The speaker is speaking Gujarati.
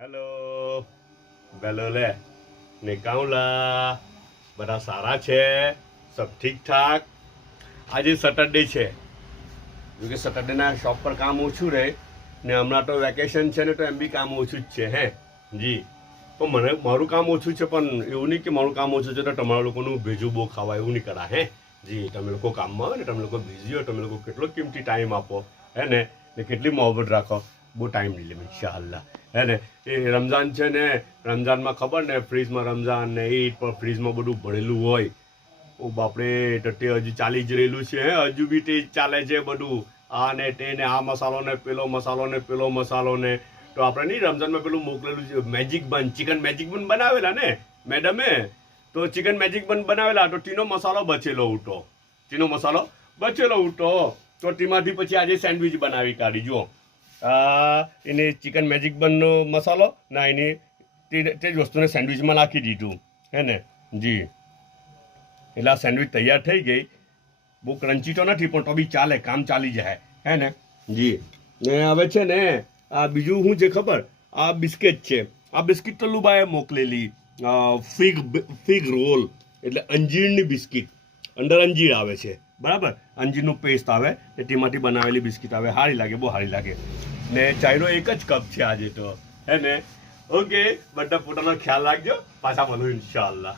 હેલો બેલો લે ને કાઉલા બધા સારા છે સબ ઠીક ઠાક આજે સેટરડે છે જોકે સેટરડેના શોપ પર કામ ઓછું રહે ને હમણાં તો વેકેશન છે ને તો એમ બી કામ ઓછું જ છે હે જી પણ મને મારું કામ ઓછું છે પણ એવું નહીં કે મારું કામ ઓછું છે તો તમારા લોકોનું ભેજું બહુ ખાવા એવું નહીં કરા હે જી તમે લોકો કામમાં હોય ને તમે લોકો બિઝી હોય તમે લોકો કેટલો કિંમતી ટાઈમ આપો હે ને કેટલી મોહબ્બત રાખો બહુ ટાઈમ નહીં લે ઇન્શાઅલ્લાહ હે ને એ રમઝાન છે ને રમઝાનમાં ખબર ને ફ્રીજમાં રમઝાન ને ઈદ પર ફ્રીજમાં બધું ભરેલું હોય ઓ બાપરે ટટ્ટી હજી ચાલી જ રહેલું છે હજુ બી તે ચાલે છે બધું આ ને તે ને આ મસાલો ને પેલો મસાલો ને તો આપણે નહીં રમઝાનમાં પેલું મોકલેલું છે મેજિક બન ચિકન મેજિક બન બનાવેલા ને મેડમે તો ચિકન મેજિક બન બનાવેલા તો ટીનો મસાલો બચેલો ઉઠો તો તેમાંથી પછી આજે સેન્ડવિચ બનાવી કાઢી જુઓ એને ચિકન મેજિક બનનો મસાલો ના એની તે જ વસ્તુને સેન્ડવિચમાં નાખી દીધું હે ને જી એટલે આ સેન્ડવિચ તૈયાર થઈ ગઈ બહુ ક્રન્ચી તો નથી પણ તો બી ચાલે કામ ચાલી જાય હે ને જી ને હવે છે ને આ બીજું શું છે ખબર આ બિસ્કિટ છે આ બિસ્કિટ તો લુબાએ મોકલેલી ફિગ રોલ એટલે અંજીરની બિસ્કિટ અંદર અંજીર આવે છે બરાબર અંજીરનું પેસ્ટ આવે ને તેમાંથી બનાવેલી બિસ્કિટ આવે સારી લાગે બહુ સારી લાગે ને ચાયનો એક જ કપ છે આજે તો હે ને ઓકે બધા પોતાનો ખ્યાલ રાખજો પાછા મળું ઇન્શાઅલ્લાહ